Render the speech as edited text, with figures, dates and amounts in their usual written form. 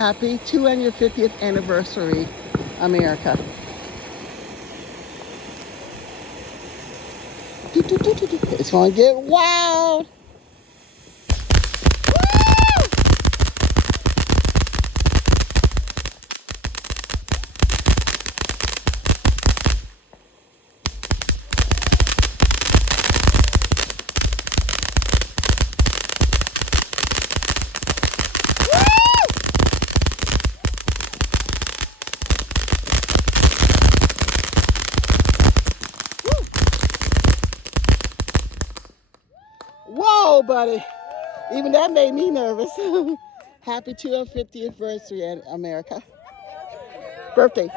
Happy 250th anniversary, America. It's gonna get wild. Whoa, buddy. Even that made me nervous. Happy 250th anniversary, America. Birthday.